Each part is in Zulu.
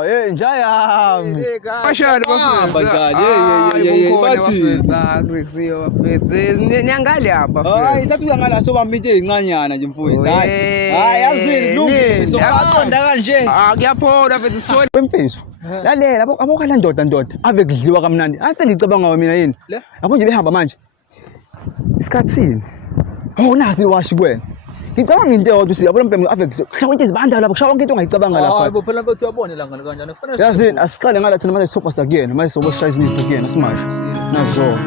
Hey njayami. Bashali Banjani bathi akusiyo bafethu niyangale apha bafethu. Hayi sathi uyangala sobamba into ezincanyana nje mfowethu. Hayi yazini kulungile soqonda kanje. Kuyaphola bafethu sifole. Mfethu. Lalela abokala ndoda ave kudliwa kamnandi. Athi ngicabanga mina yini? Yabo nje behamba manje. Isikhatsini. Oh nasi washi kwena. Ngicabanga into eyodwa siyabona mpembe ave kushawa into ezibanda lapha kushawa into ongayicabanga lapha. Hayi phela mfethu uyabona la ngane kanjani kufanele yazini asiqale ngala thina manje superstar kuyena manje soboshaya izinto kuyena simasha nazo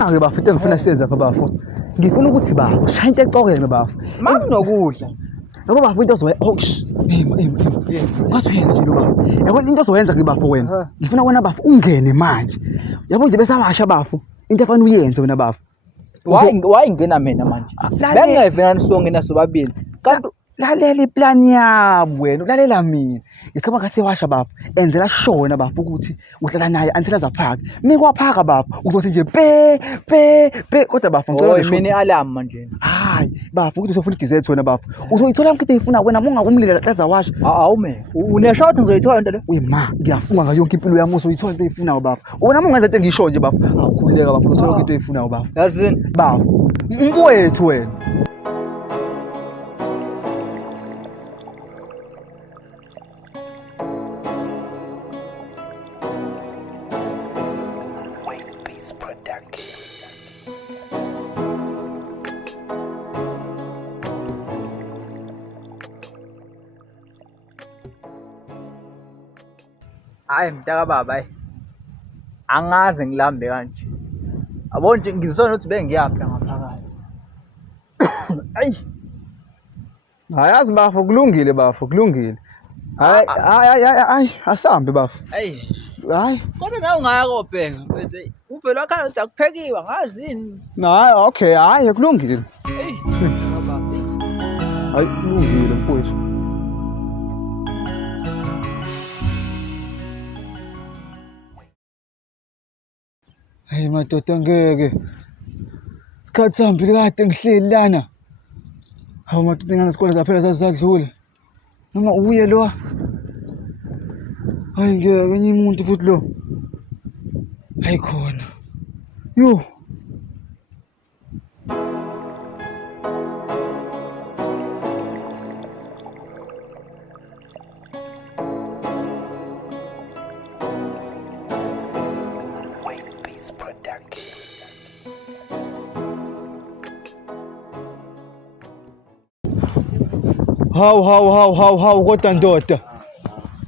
Ake bafu into engifuna siyenze apha bafu. Ngifuna ukuthi bafu shaya into ecokene bafu. Mami nokudla. Yabo bafu into ozoyenza Ngathi uyena nje lo bafu. Yabo into ozoyenza ke bafu wena. Ngifuna wena bafu ungene manje. Yabo nje bese abasha bafu. Into efana uyenze wena bafu. Wayingena mina manje. Bengingayivena songena sobabili. Kanti lalela iplan yabo wena ulalela mina. Ngicabanga ngathi washa bafu. Enzela sure wena bafu ukuthi uhlala naye until azaphaka. Mikwaphaka bafu uzothi nje pe kodwa bafu ngicela nje mini alarm manje. Hayi bafu ukuthi usofuna idessert wena bafu. Uzoyithola into efuna wena mungakumlila lazawasha. Awume. Uneshot ngizoyithola into le. Uyima ngiyafunga ngayo yonke impilo yami uzoyithola into eyifunayo bafu. Wena mungenza into engisho nje bafu. Awukhuleka bafu uzothola yonke into eyifunayo bafu. Yazini bafu. Mkwethu wena. Hayi mntaka baba angaze ngilambe kanje. Abo nje ngizisona ukuthi bengiyaphi la ngaphakathi. Ayi. Hayazi bafu kulungile bafu kulungile. Hayi asambe bafu. Hayi. Hayi. Kodwa nawe ungayakobheka mfethu. Uvela wakhala ukuthi akuphekiwa ngazini. Hayi okay hayi kulungile. Hey. Baba. Hayi kulungile mfowethu. Hey madoda ngeke. Isikhathi sambili kade ngihleli lana. Hawu madoda ngane isikole zaphela zasidlula. Noma uye lo. Hayi ngeke enye umuntu futhi lo. Hayi khona. Yo. Hawu kodwa ndoda.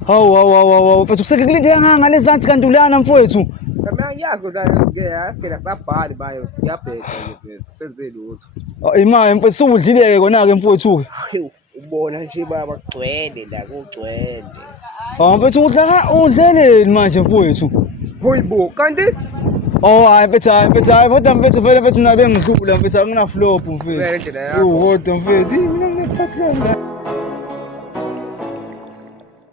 Hawu mfethu kusekulinde ngale zansi kanti ulana mfowethu. Mina ngiyazi kodwa ngeke sabhali bayo siyabheka mfethu senze lutho. Imali mfethu subudlileke kona ke mfowethu ke. Ubona nje baba kugcwele la kugcwele. Mfethu udleleni manje mfowethu. Hoyibo kanti hayi mfethu kodwa mfethu vele mfethu mina bengihlula mfethu angina flop mfethu. Kodwa mfethu mina ngiphathela.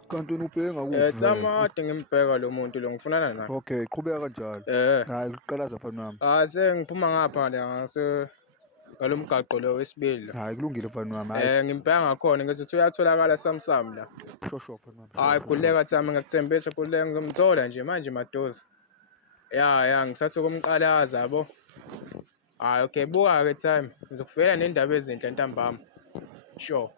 Kanti wena ubheka ngakuphi? Tsamade ngimbheka lo muntu lo ngifunana naye. Okay, qhubeka kanjalo. Hayi uqalaza mfana wami. Sengiphuma ngapha la ngase ngalomgaqo lo wesibili. Hayi kulungile mfana wami. Ngimbheka ngakhona ngithi uthi uyatholakala samsam la. Shosho mfana wami. Hayi khuleka Tsama ngikuthembisa khuleka ngimthola nje manje madoza. Ya ngisathi ukumqalaza yabo. Hayi okay buka ke time ngizokufela nendaba ezinhle ntambama. Sure.